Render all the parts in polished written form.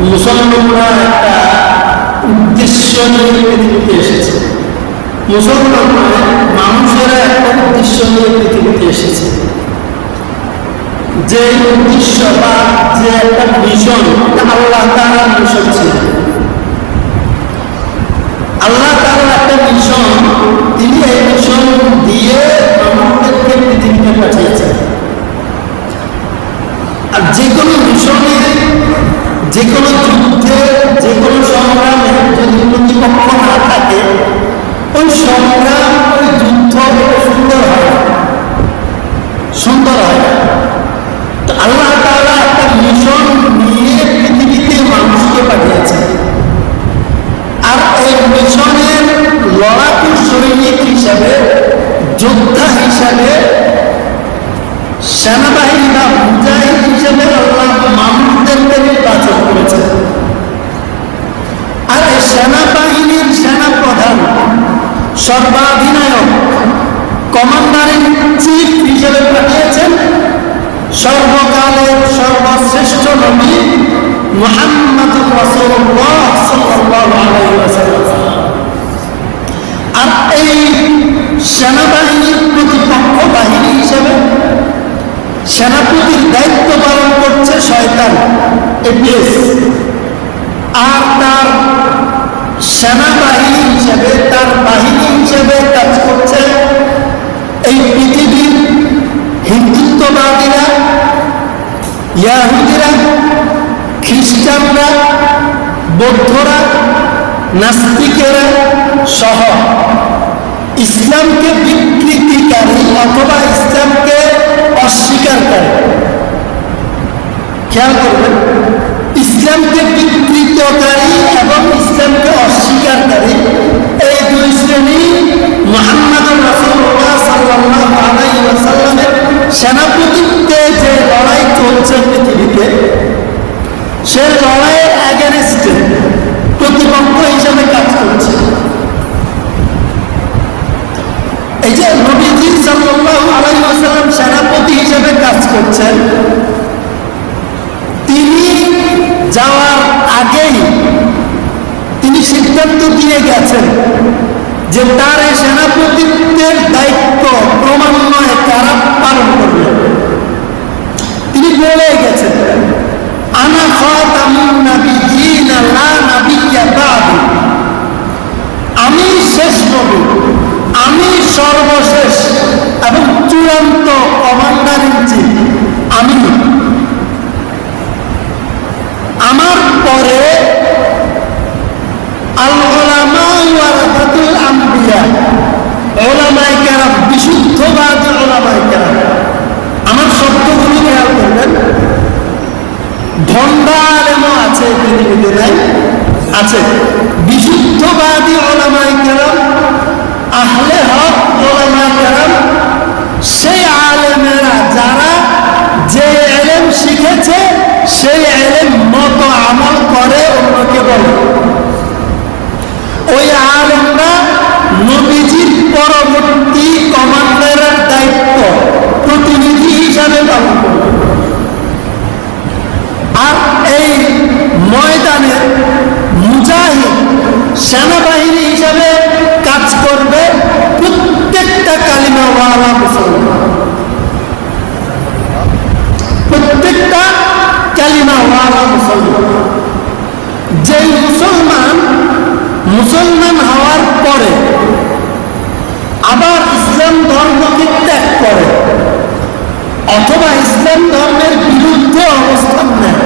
মুসলমানরা একটা উদ্দেশ্য নিয়ে পৃথিবীতে এসেছে। মুসলমান মানুষেরা একটা উদ্দেশ্য নিয়ে পৃথিবীতে এসেছে। যে উদ্দেশ্য বা যে একটা মিশন, আল্লাহ তাআলার মিশন ছিল। আল্লাহ তাআলার একটা মিশন, তিনি এই মিশন দিয়ে মানুষদেরকে পৃথিবীতে পাঠিয়েছেন। আর যে কোনো মিশনে, যে কোনো যুদ্ধে, যে কোনো সংগ্রামে যদি প্রতিপক্ষ না থাকে, ওই সংগ্রাম, ওই যুদ্ধ সুন্দর হয় না, সুন্দর হয় না। তো আল্লাহ তাআলা একটা মিশন নিয়ে পৃথিবীতে মানুষকে পাঠিয়েছেন। আর এই মিশনের লড়াকু সৈনিক হিসাবে, যোদ্ধা হিসাবে, সেনাবাহিনী বা মুজাহিদ হিসেবে আল্লাহ মানুষদেরকে নির্বাচন করেছেন। আর এই সেনাবাহিনীর সেনাপ্রধান, সর্বাধিনায়ক, কমান্ডার ইন চিফ হিসেবে পাঠিয়েছেন সর্বকালের সর্বশ্রেষ্ঠ নবী মুহাম্মদুর রাসূলুল্লাহ সাল্লাল্লাহু আলাইহি ওয়াসাল্লাম। আর এই সেনাবাহিনীর প্রতিপক্ষ বাহিনী হিসেবে সেনাপতির দায়িত্ব পালন করছে শয়তান, ইবলিস। আর তার সেনাবাহিনী হিসেবে, তার বাহিনী হিসেবে কাজ করছে এই পৃথিবীর হিন্দুত্ববাদীরা, ইয়াহুদিরা, খ্রিস্টানরা, বৌদ্ধরা, নাস্তিকেরা সহ ইসলামকে বিকৃতিকারী অথবা ইসলামকে অস্বীকারকারী। খেয়াল করবেন, ইসলামকে বিকৃতকারী এবং ইসলামকে অস্বীকারকারী এই দুই শ্রেণী মুহাম্মদুর রাসূলুল্লাহ সাল্লাল্লাহু আলাইহি ওয়াসাল্লামের সেনাপতিত্বে যে লড়াই চলছে পৃথিবীতে, সে লড়াইয়ের এগেনস্টে প্রতিপক্ষ হিসেবে কাজ করছে। এই যে নবীজি সাল্লাল্লাহু আলাইহি ওয়াসাল্লাম সেনাপতি হিসেবে কাজ করছেন, তিনি যাওয়ার আগেই তিনি সিদ্ধান্ত দিয়ে গেছেন যে তার এই সেনাপতিত্বের দায়িত্ব ক্রমান্বয়ে কারা পালন করবে। তিনি বলে গেছেন, আনা খাতামুন নাবিয়্যিন লা নাবিয়্যা বা'দি, আমি শেষ নবী, আমি সর্বশেষ এবং চূড়ান্ত কমান্ডার ইন চিফ, আমি। আমার পরে আল উলামা ওয়ারাসাতুল আম্বিয়া, উলামায়ে কেরাম, বিশুদ্ধবাদী উলামায়ে কেরাম। আমার শব্দগুলো খেয়াল করবেন, ভণ্ডা আলেমও আছে পৃথিবীতে, নাই? আছে। বিশুদ্ধবাদী উলামায়ে কেরাম, আহলে হক উলামায়ে কেরাম, সেই আলেমেরা যারা যে ইলম শিখেছে সেই ইলম মতো আমল করে অন্যকে বলে, ওই আলেমরা নবীজির পরবর্তী কমান্ডারের দায়িত্ব প্রতিনিধি হিসাবে পালন করবে। আর এই ময়দানে মুজাহিদ সেনাবাহিনী হিসাবে কাজ করবে প্রত্যেকটা কালিমাওয়ালা মুসলমান, প্রত্যেকটা কালিমাওয়ালা মুসলমান। যেই মুসলমান হওয়ার পরে আবার ইসলাম ধর্মকে ত্যাগ করে অথবা ইসলাম ধর্মের বিরুদ্ধে অবস্থান নেয়,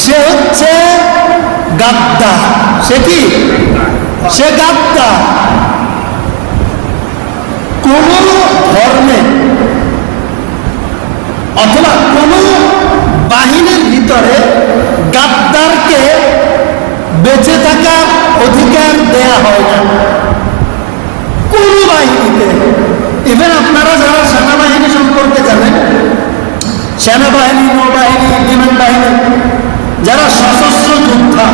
সে হচ্ছে গাদ্দার। সে কি? সে গাদ্দার। কোন ধর্মে অথবা কোন বাহিনীর ভিতরে গাদ্দারকে বেঁচে থাকার অধিকার দেয়া হয় না, কোন বাহিনীতে। ইভেন আপনারা যারা সেনাবাহিনী সম্পর্কে জানেন, সেনাবাহিনী, নৌবাহিনী, বিমান বাহিনী, যারা সশস্ত্র যোদ্ধা,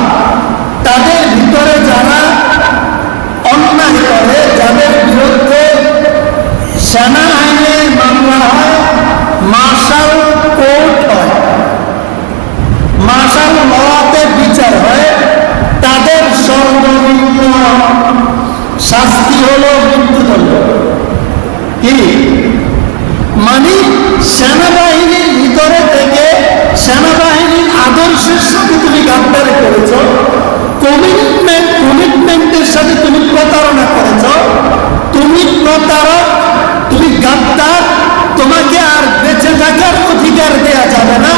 তাদের ভিতরে যারা অন্যায় করে, যাদের বিরুদ্ধে সেনা আইনে মামলা হয়, মার্শাল কোর্ট হয়, মার্শাল লতে ফাঁসি হলো মৃত্যুদণ্ড। কি মানে সেনাবাহিনীর ভিতরে থেকে সেনাবাহিনীর আদর্শের সাথে তুমি গাদ্দারি করেছ, কমিটমেন্টের সাথে তুমি প্রতারণা করেছ, তুমি প্রতারক, তুমি গাদ্দার, তোমাকে আর বেঁচে থাকার অধিকার দেয়া যাবে না।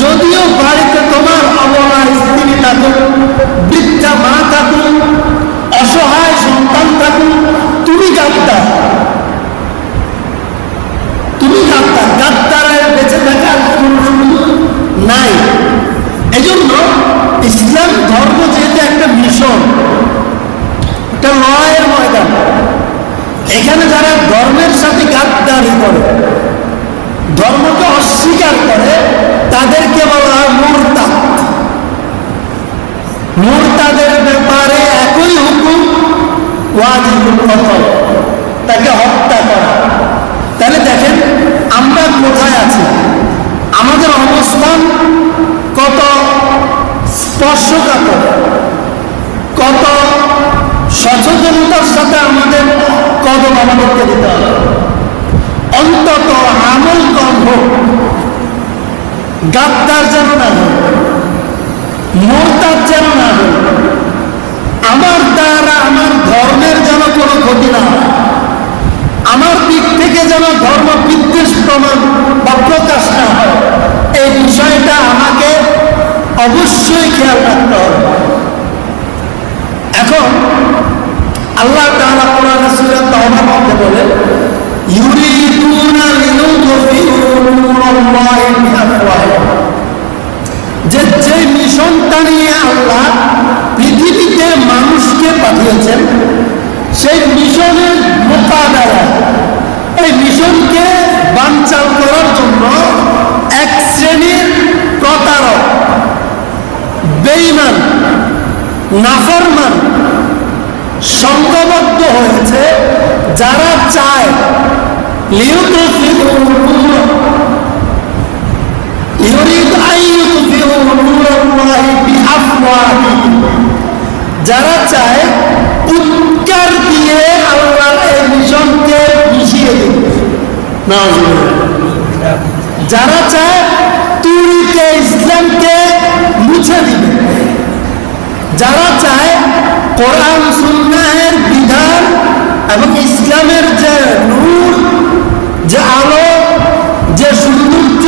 যদিও বাড়িতে তোমার অবলা স্ত্রী থাকুক, বৃদ্ধা মা থাকুক, অসহায় সন্তান থাকুক, তুমি গাদ্দার, তুমি গাদ্দার। গাদ্দারের বেঁচে থাকার কোনো সুযোগ নাই। এজন্য ইসলাম ধর্ম যেহেতু একটা মিশন, একটা লড়াইয়ের ময়দান, এখানে যারা ধর্মের সাথে গাদ্দারি করে, ধর্মকে অস্বীকার করে, তাদেরকে বলা হয় মুরতাদ। মুরতাদের ব্যাপারে একই হুকুম, ওয়াজিবুল কতল, তাকে হত্যা করা। তাহলে দেখেন আমরা কোথায় আছি, আমাদের অবস্থান কত স্পর্শকাতর, কত সচেতনতার সাথে আমাদের কদম আমাদেরকে দিতে হবে। অন্তত আমল কম হোক, গাদ্দার যেন না হোক, মুরতাদ যেন না হোক, আমার দ্বারা আমার ধর্মের যেন কোনো ক্ষতি না হয়, আমার দিক থেকে যেন ধর্ম বিদ্বেষ প্রমাণ বা প্রকাশ না হয়, এই বিষয়টা আমাকে অবশ্যই খেয়াল রাখতে হবে। এখন আল্লাহ তাআলা কোরআনে সূরা তাওবার মধ্যে বলে, ইউরিদুনা লিইউতফিউ নূরাল্লাহি বিআফওয়াহিহিম, যে মিশনটা নিয়ে আল্লাহ পৃথিবীতে মানুষকে পাঠিয়েছেন, সেই মিশনের মোকাবেলায়, এই মিশনকে বানচাল করার জন্য এক শ্রেণীর প্রতারক, বেঈমান, নাফরমান সংঘবদ্ধ হয়েছে, যারা চায় যারা চায় উৎকার দিয়ে আল্লাহর এই মিশনকে মিশিয়ে দিবে, যারা চায় তুরিকে ইসলামকে মুছে দিবে, যারা চায় কোরআন সুন্নাহের বিধান এবং ইসলামের যে নূর, যে আলো, যে সৌন্দর্য,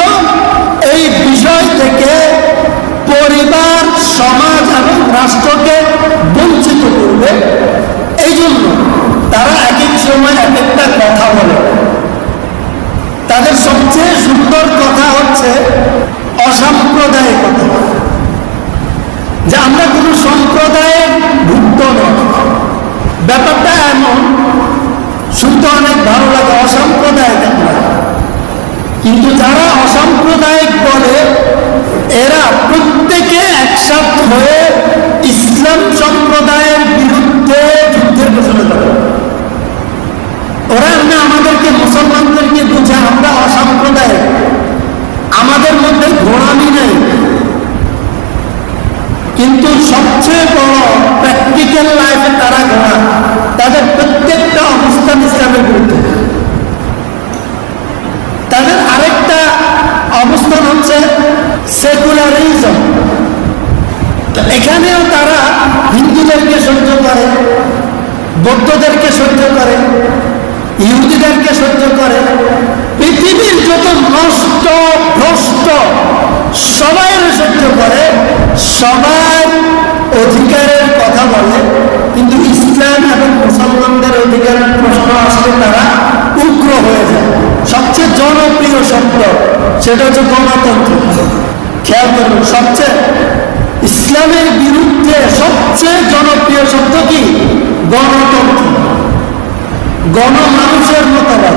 এই বিষয় থেকে পরিবার, সমাজ এবং রাষ্ট্রকে বঞ্চিত করবে। এই জন্য তারা এক এক সময় এক একটা কথা বলে। তাদের সবচেয়ে সুন্দর কথা হচ্ছে অসাম্প্রদায়িকতা, যে আমরা কোনো সম্প্রদায়ের ভুক্ত নয়। ব্যাপারটা এমন, শুনতে অনেক ভালো লাগে অসাম্প্রদায়িক, কিন্তু যারা অসাম্প্রদায়িক বলে, এরা প্রত্যেকে একসাথ হয়ে ইসলাম সম্প্রদায়ের বিরুদ্ধে যুদ্ধের ঘোষণা করে। ওরা এমনি আমাদেরকে, মুসলমানদেরকে বুঝে আমরা অসাম্প্রদায়িক, আমাদের মধ্যে ঘোরামি নেই, কিন্তু সবচেয়ে বড় প্র্যাকটিক্যাল লাইফে তারা ঘোরা। তাদের প্রত্যেকটা অবস্থান ইসলামের বিরুদ্ধে। তাদের আরেকটা অবস্থান হচ্ছে সেকুলারিজম। এখানেও তারা হিন্দুদেরকে সহ্য করে, বৌদ্ধদেরকে সহ্য করে, ইহুদিদেরকে সহ্য করে, পৃথিবীর যত নষ্ট ভ্রষ্ট সবাই সহ্য করে, সবার অধিকারের কথা বলে, কিন্তু ইসলাম এবং মুসলমানদের অধিকারের প্রশ্ন আসলে তারা উগ্র হয়ে যায়। সবচেয়ে জনপ্রিয় শব্দ সেটা হচ্ছে গণতন্ত্র। খেয়াল করুন, সবচেয়ে ইসলামের বিরুদ্ধে সবচেয়ে জনপ্রিয় শব্দ কি? গণতন্ত্র। গণমানুষের মতবাদ,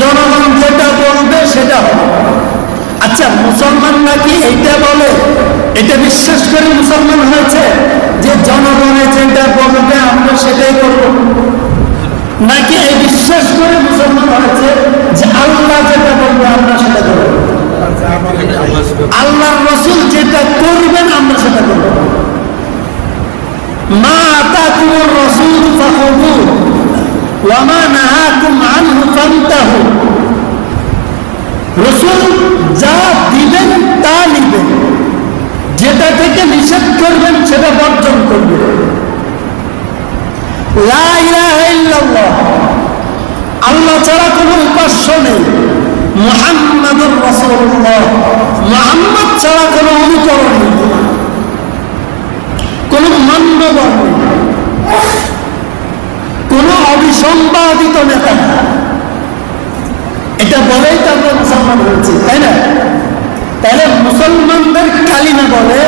জনগণ যেটা বলবে সেটা হবে। আচ্ছা, মুসলমান নাকি এইটা বলে, এটা বিশ্বাস করে মুসলমান হয়েছে যে জনগণে যেটা বলবে আমরা সেটাই করব? নাকি এই বিশ্বাস করে মুসলমান হয়েছে যে আল্লাহ যেটা বলবে আমরা সেটা করব, আল্লাহর রাসূল যেটা করবেন আমরা সেটা করব? মা আতাকুমুর রাসূল ফাখুযুহু ওয়া মা নাহাকুম আনহু ফান্তাহু। রাসূল যা দিবেন তা নিবেন, যেটা থেকে নিষেধ করবেন সেটা বর্জন করবেন। লা ইলাহা ইল্লাল্লাহ, আল্লাহ ছাড়া কোনো উপাস্য নেই। মুহাম্মাদুর রাসূলুল্লাহ, মুহাম্মদ ছাড়া কোনো অনুকরণ নেই, কোনো মান্যবর নেই, কোনো অবিসম্পাদিত নেতা। এটা বলেই তো আমরা মুসলমান হয়েছি, তাই না? তাহলে মুসলমানদের কালিমা বলে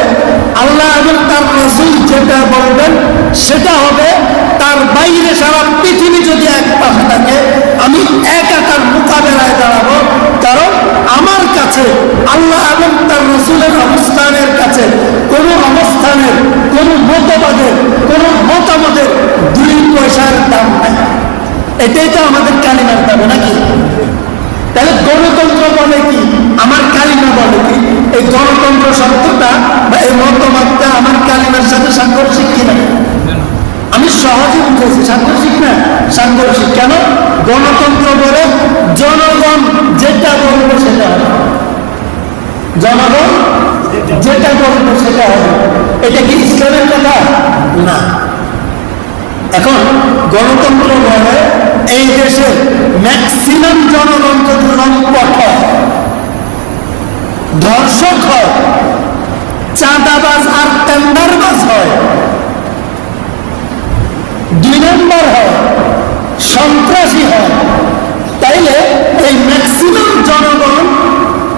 আল্লাহ এবং তার রাসূল যেটা বলবেন সেটা হবে। তার বাইরে সারা পৃথিবী যদি এক পাশে থাকে, আমি একা তার মোকাবেলায় দাঁড়াবো। কারণ আমার কাছে আল্লাহ এবং তার রাসূলের অবস্থানের কাছে কোনো অবস্থানের, কোনো মতবাদের, কোনো মতামতের 2 পয়সার দাম নাই। এটাই তো আমাদের কালিমার দাবি, নাকি? তাহলে গণতন্ত্র বলে কি, আমার কালিমা বলে কি? এই গণতন্ত্র শব্দটা বা এই মতবাদটা আমার কালিমার সাথে সাংঘর্ষিক কিনা? আমি সহজে বুঝেছি, সাংঘর্ষিক না? সাংঘর্ষিক। কেন? গণতন্ত্র বলে জনগণ যেটা বলবে সেটা হবে, জনগণ যেটা বলবে সেটা হবে। এটা কি ইসলামের কথা? না। এখন গণতন্ত্র বলে এই দেশের ম্যাক্সিমাম জনগণ যদি লম্পট হয়, ধর্ষক হয়, চাঁদাবাজ আর টেন্ডারবাজ হয়, 2 নম্বর হয়, সন্ত্রাসী হয়, তাইলে এই ম্যাক্সিমাম জনগণ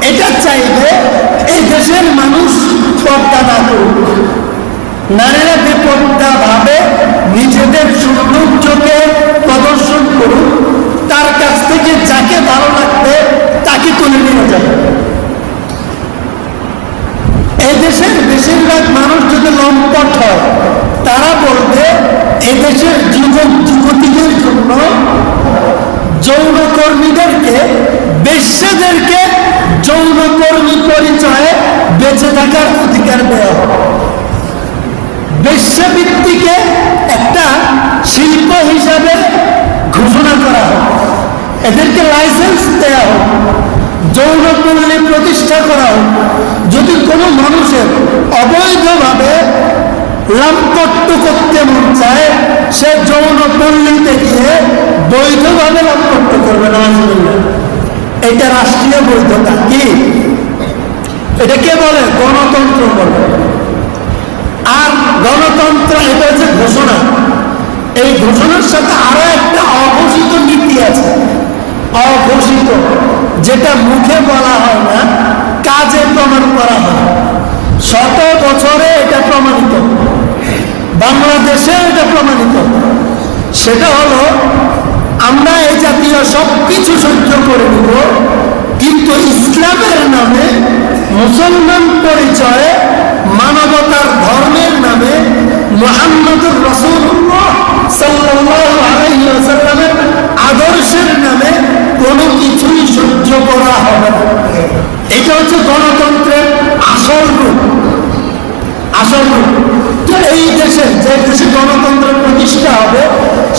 এটা চাইবে এই দেশের মানুষ পর্দা না করুক, নারীরা বেপর্দা ভাবে নিজেদের সৌন্দর্যকে প্রদর্শন করুক, তার কাছ থেকে যাকে ভালো লাগবে তাকে তুলে নিয়ে যাবে। এই দেশের বেশিরভাগ মানুষ যদি লম্পট হয়, তারা বলবে এদেশের যুবক যুবতীদের জন্য যৌনকর্মীদেরকে, বেশ্যাদেরকে যৌনকর্মী পরিচয়ে বেঁচে থাকার অধিকার দেওয়া হবে। বেশ্যাবৃত্তিকে একটা শিল্প হিসাবে ঘোষণা করা হোক, এদেরকে লাইসেন্স দেওয়া হোক, যৌনপল্লী প্রতিষ্ঠা করা হোক। যদি কোনো মানুষের অবৈধভাবে লাম্পট্য করতে মন চায়, সে যৌনপল্লীতে গিয়ে বৈধভাবে লাম্পট্য করবে না। এটা রাষ্ট্রীয় বৈধতা। কি এটা কে বলে? গণতন্ত্র বলে। আর গণতন্ত্র এটা হচ্ছে ঘোষণা। এই ঘোষণার সাথে আরো একটা অঘোষিত নীতি আছে, অঘোষিত, যেটা মুখে বলা হয় না, কাজে প্রমাণ করা হয়। 100 বছরে এটা প্রমাণিত, বাংলাদেশে এটা প্রমাণিত। সেটা হলো, আমরা এই জাতীয় সবকিছু সহ্য করে নিব, কিন্তু ইসলামের নামে, মুসলমান পরিচয়ে, মানবতার ধর্মের নামে, মুহাম্মদুর রাসূলুল্লাহ সাল্লাল্লাহু আলাইহি ওয়াসাল্লামের আদর্শের নামে কোনো কিছুই সহ্য করা হবে না। এটা হচ্ছে গণতন্ত্রের আসল রূপ, আসল রূপ। তো এই দেশের, যে দেশে গণতন্ত্র প্রতিষ্ঠা হবে,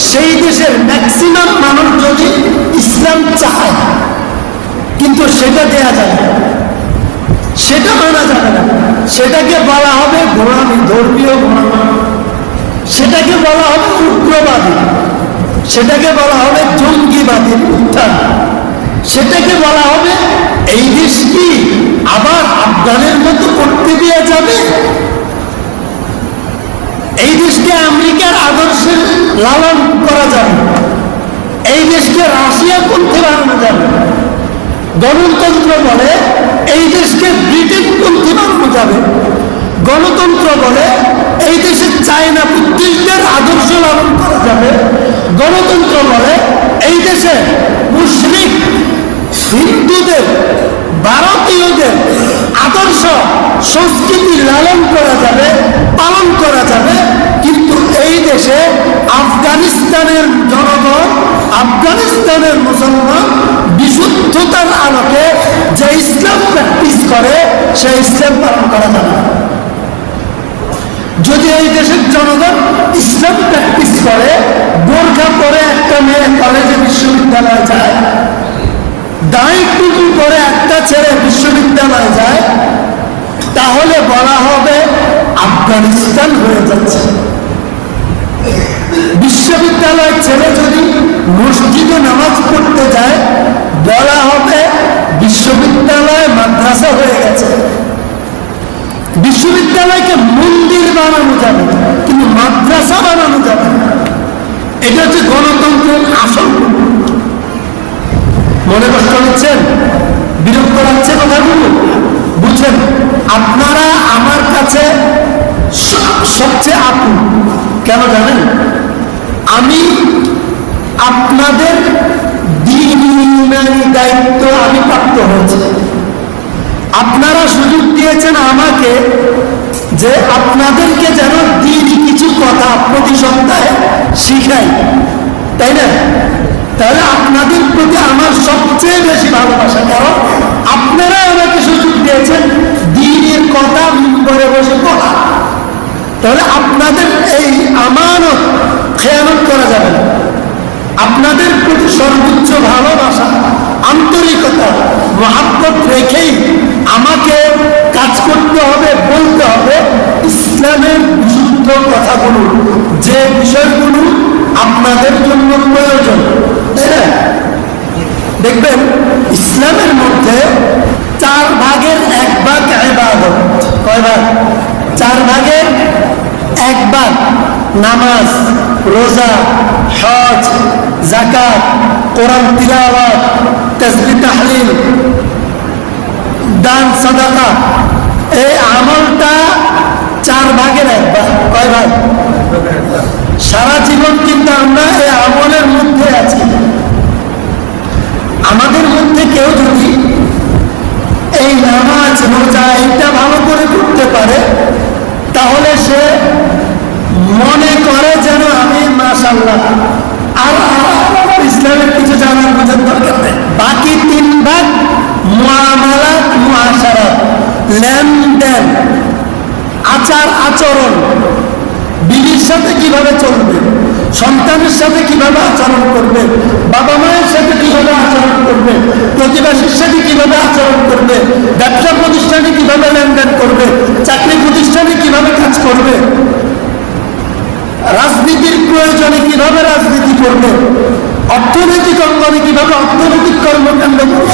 সেই দেশের ম্যাক্সিমাম মানুষ যদি ইসলাম চায়, কিন্তু সেটা দেয়া যাবে না, সেটা মানা যাবে না। সেটাকে বলা হবে গোলামি, ধর্মীয় গোলামি। সেটাকে বলা হবে উগ্রবাদী, সেটাকে বলা হবে জঙ্গিবাদীর উত্থান। সেটাকে বলা হবে এই দেশ কি আবার আফগানের মতো করতে দেওয়া যাবে? এই দেশকে আমেরিকার আদর্শে লালন করা যাবে, এই দেশকে রাশিয়া পন্থী বানানো যাবে। গণতন্ত্র বলে এই দেশকে ব্রিটেন পন্থী বানানো যাবে। গণতন্ত্র বলে এই দেশে চায়না বুদ্ধিস্টদের আদর্শ লালন করা যাবে। গণতন্ত্র বলে এই দেশে মুশরিক হিন্দুদের, ভারতীয়দের আদর্শ সংস্কৃতি লালন করা যাবে, পালন করা যাবে। কিন্তু এই দেশে আফগানিস্তানের জনগণ, আফগানিস্তানের মুসলমান বিশুদ্ধতার আলোকে যে ইসলাম প্র্যাকটিস করে, সেই ইসলাম পালন করা যাবে না। যদি এই দেশের জনগণ ইসলাম প্র্যাকটিস করে, বোরখা পরে একটা মেয়ে কলেজে বিশ্ববিদ্যালয়ে যায়, দাড়ি টুপি পরে একটা ছেলে বিশ্ববিদ্যালয়ে যায়, তাহলে বলা হবে আফগানিস্তান হয়ে যাচ্ছে। বিশ্ববিদ্যালয়ের ছেলে যদি মসজিদে নামাজ পড়তে যায়, বলা হবে বিশ্ববিদ্যালয় মাদ্রাসা হয়ে গেছে। বিশ্ববিদ্যালয়কে মন্দির বানানো যাবে, কিন্তু মাদ্রাসা বানানো যাবে না। এটা হচ্ছে গণতন্ত্রের আসল। মনে কষ্ট নিচ্ছেন? বিরক্ত লাগছে কথাগুলো? বুঝছেন? আপনারা আমার কাছে সবচেয়ে আপন কেন জানেন? আমি আপনাদের দ্বীনি ইমানি দায়িত্ব আমি প্রাপ্ত হয়েছি। আপনারা সুযোগ দিয়েছেন আমাকে যে আপনাদেরকে যেন দ্বীনি কিছু কথা প্রতি সপ্তাহে শিখাই, তাই না? তাহলে আপনাদের প্রতি আমার সবচেয়ে বেশি ভালোবাসা, কারণ আপনারা আমাকে সুযোগ দিয়েছেন দ্বীনের কথা মিম্বরে বসে বলা। তাহলে আপনাদের এই আমানত খেয়ানত করা যাবে না। আপনাদের প্রতি সর্বোচ্চ ভালোবাসা, আন্তরিকতা, মহাব্বত রেখেই আমাকে কাজ করতে হবে, বলতে হবে ইসলামের বিশুদ্ধ কথাগুলো, যে বিষয়গুলো আপনাদের জন্য প্রয়োজন, তাই না? দেখবেন ইসলামের মধ্যে 4 ভাগের 1 ভাগ ইবাদত। কয় ভাগ? 4 ভাগের 1 ভাগ নামাজ, রোজা, হজ, যাকাত, কোরআন তিলাওয়াত, তাসবিহ তাহলিল, দান সাদাকা। এই আমলটা 4 ভাগের 1 ভাগ। কয় ভাগ? সারা জীবন কিন্তু আমরা এই আমলের মধ্যে আছি। আমাদের মধ্যে কেউ যদি এই নামাজ, রোজা এটা ভালো করে করতে পারে, তাহলে সে মনে করে যেন আমি মাশাআল্লাহ, আর ইসলামের কিছু জানার বোঝার দরকার নেই। বাকি 3 ভাগ মুআমালাত, মুআশারাত, লেনদেন, আচার আচরণ, বিবির সাথে কিভাবে চলবে, সন্তানের সাথে কিভাবে আচরণ করবে, বাবা মায়ের সাথে কিভাবে আচরণ করবে, প্রতিবেশীর সাথে কিভাবে আচরণ করবে, ব্যবসা প্রতিষ্ঠানে কিভাবে লেনদেন করবে, চাকরি প্রতিষ্ঠানে কিভাবে কাজ করবে, রাজনীতির প্রয়োজনে কিভাবে রাজনীতি করবে, অর্থনৈতিক অঙ্গনে কিভাবে অর্থনৈতিক কর্মকাণ্ড করবে,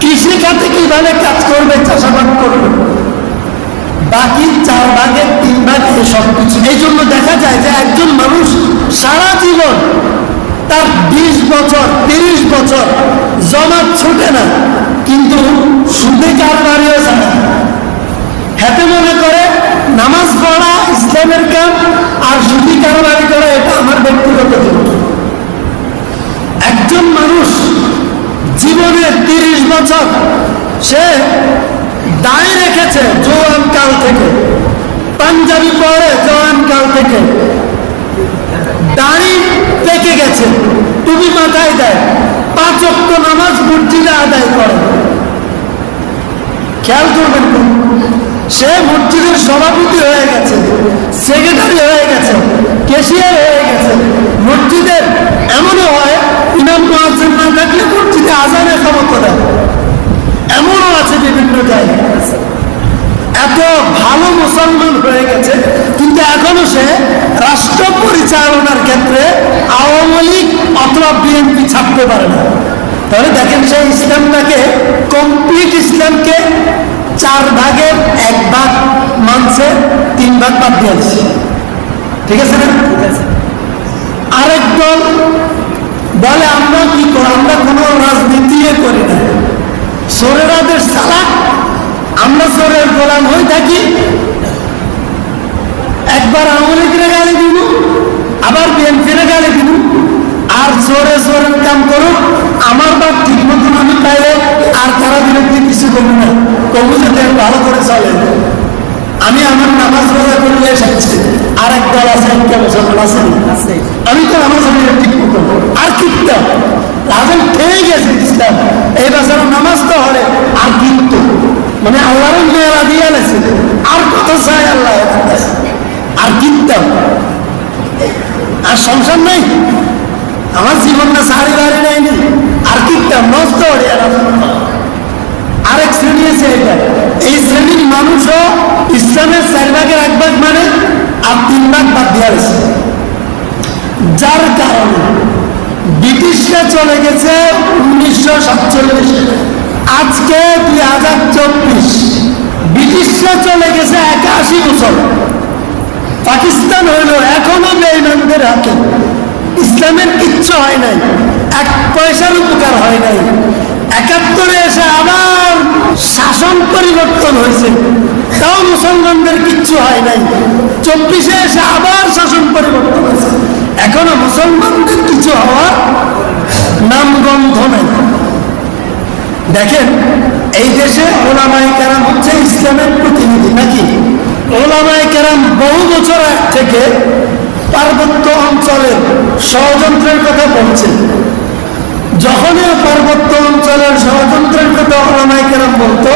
কৃষি খাতে কিভাবে কাজ করবে, চাষাবাদ করবে। বাকি 4 ভাগের 3 ভাগ এসব কিছু। এই জন্য দেখা যায় যে একজন মানুষ সারা জীবন তার 20 বছর 30 বছর জমাত ছুটে না, কিন্তু সুদে কারবারিও জানে না। হাতে মনে করে নামাজ পড়া ইসলামের কাম, আর সুদি কারবারি করা এটা আমার ব্যক্তিগত জীবন। একজন মানুষ জীবনে 30 বছর সে দাঁড়িয়ে রেখেছে জওয়ান কাল থেকে, পাঞ্জাবি পরে জওয়ান কাল থেকে, দাড়ি পেকে গেছে, টুপি মাথায় দেয়, 5 ওয়াক্ত নামাজ মসজিদে আদায় করে। খেয়াল করবেন, সে মসজিদের সভাপতি হয়ে গেছে, সেক্রেটারি হয়ে গেছে, ক্যাশিয়ার হয়ে গেছে। মসজিদের এমনও হয় ইমাম মুয়াজ্জিন না থাকলে মসজিদে আজানের ক্ষমতা দেয়, এমনও আছে বিভিন্ন জায়গায়। এত ভালো মুসলমান হয়ে গেছে, কিন্তু এখনো সে রাষ্ট্র পরিচালনার ক্ষেত্রে আওয়ামী লীগ অথবা বিএনপি ছাড়তে পারে না। তাহলে দেখেন সে ইসলামটাকে, কমপ্লিট ইসলামকে 4 ভাগের 1 ভাগ মানছে, 3 ভাগ বাদ দিয়ে দিচ্ছে। ঠিক আছে না? আরেক দল বলে আমরা কি করি, আমরা কোনো রাজনীতি করি না, চোরেরা দেশ চালাক, আমরা চোরের গোলাম হয়ে থাকি। একবার আওয়ামী লীগের গালি দিব, আবার বিএনপির গালি দিব, আর চোরে চোরের কাম করুক, আমার বাদ ঠিক মতন আমি পাইলে আর তারা বিরুদ্ধে কিছু করবো না, কবু যাতে ভালো করে চলে। আমি আমার নামাজ রোজা করলে এসেছি, আর এক দল আছে, একটা মুসলমান আছে, আমি তো নামাজ ঠিক মতো আর কিনতাম রাজন খেয়ে গেছে ইসলাম, এই বছর নামাজ তো হলে আর কিন্তু মানে আল্লাহর মেলা দিয়ে গেছে, আর কত চাই আল্লাহ, আর কিনতাম, আর সংসার নেই, আমার জীবনটা সারি বাড়ি নেয়নি, আর কিনতাম নষ্ট হয়ে আরেক শ্রেণী আছে এটা। এই শ্রেণীর মানুষও ইসলামের 4 ভাগের 1 ভাগ মানে, আর 3 ভাগ বাদ দিয়ে গেছে। যার কারণে ব্রিটিশরা চলে গেছে 1947, আজকে 2024, ব্রিটিশরা চলে গেছে 81 বছর। পাকিস্তান হইল এখনো বেঈমানদের হাতে, ইসলামের কিচ্ছু হয় নাই, 1 পয়সার উপকার হয় নাই। 71-এ এসে আবার শাসন পরিবর্তন হয়েছে, তাও মুসলমানদের কিচ্ছু হয় নাই। 24-এ এসে আবার শাসন পরিবর্তন হয়েছে, এখনো মুসলমানদের কিছু হওয়ার নামগন্ধ নাই। দেখেন, এই দেশে ওলামায়ে কেরাম হচ্ছে ইসলামের প্রতিনিধি নাকি? ওলামায়ে কেরাম বহু বছর আগ থেকে পার্বত্য অঞ্চলের ষড়যন্ত্রের কথা বলছে। যখনই পার্বত্য অঞ্চলের ষড়যন্ত্রের কথা ওলামায়ে কেরাম বলতো,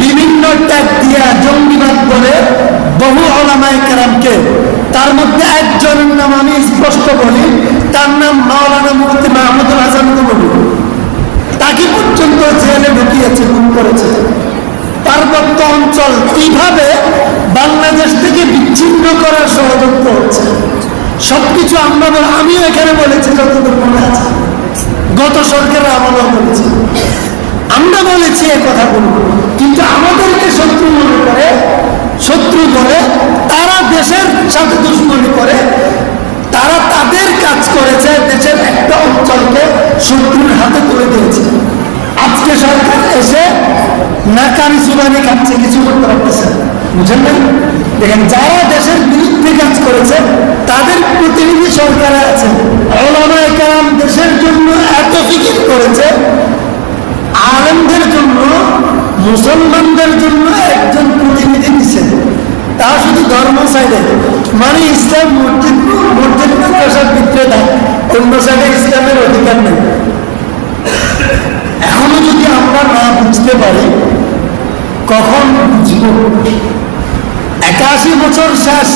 বিভিন্ন ট্যাগ দিয়া জঙ্গিবাদ বলে বহু ওলামায়ে কেরামকে, তার মধ্যে একজনের নাম আমি স্পষ্ট বলি, তার নাম মাওলানা মুফতি মাহমুদুল হাসান নববী, তাকে পর্যন্ত জেলে ঢুকিয়েছে, গুম করেছে। পার্বত্য অঞ্চল কিভাবে বাংলাদেশ থেকে বিচ্ছিন্ন করার ষড়যন্ত্র হচ্ছে, সবকিছু আমিও এখানে বলেছি, যতদূর মনে আছে, গত সরকারের আমলও বলেছি, আমরা বলেছি এই কথাগুলো। কিন্তু আমাদেরকে শত্রু মনে করে, শত্রু বলে, তারা দেশের সাথে দুশ্মনী করে, তারা তাদের কাজ করেছে, দেশের একটা অঞ্চলকে শত্রুর হাতে তুলে দিয়েছে। আজকে সরকার এসে নাকানি সুবানি খাচ্ছে, কিছু করতে পারতেছে, বুঝেন না? দেখেন, যারা দেশের বিরুদ্ধে কাজ করেছে তাদের প্রতিনিধি সরকারে আছে। ওলামায়ে কেরাম দেশের জন্য এত ফিকির করেছে, আলেমদের জন্য, মুসলমানদের জন্য একজন প্রতিনিধি দিচ্ছেন, তা শুধু ধর্ম সাইডে, মানে ইসলাম মসজিদ মাদ্রাসার ভিতরে না, অন্য সাইডে ইসলামের অধিকার নেই। এখনো যদি আমরা না বুঝতে পারি, কখন বুঝব? 81 বছর শেষ,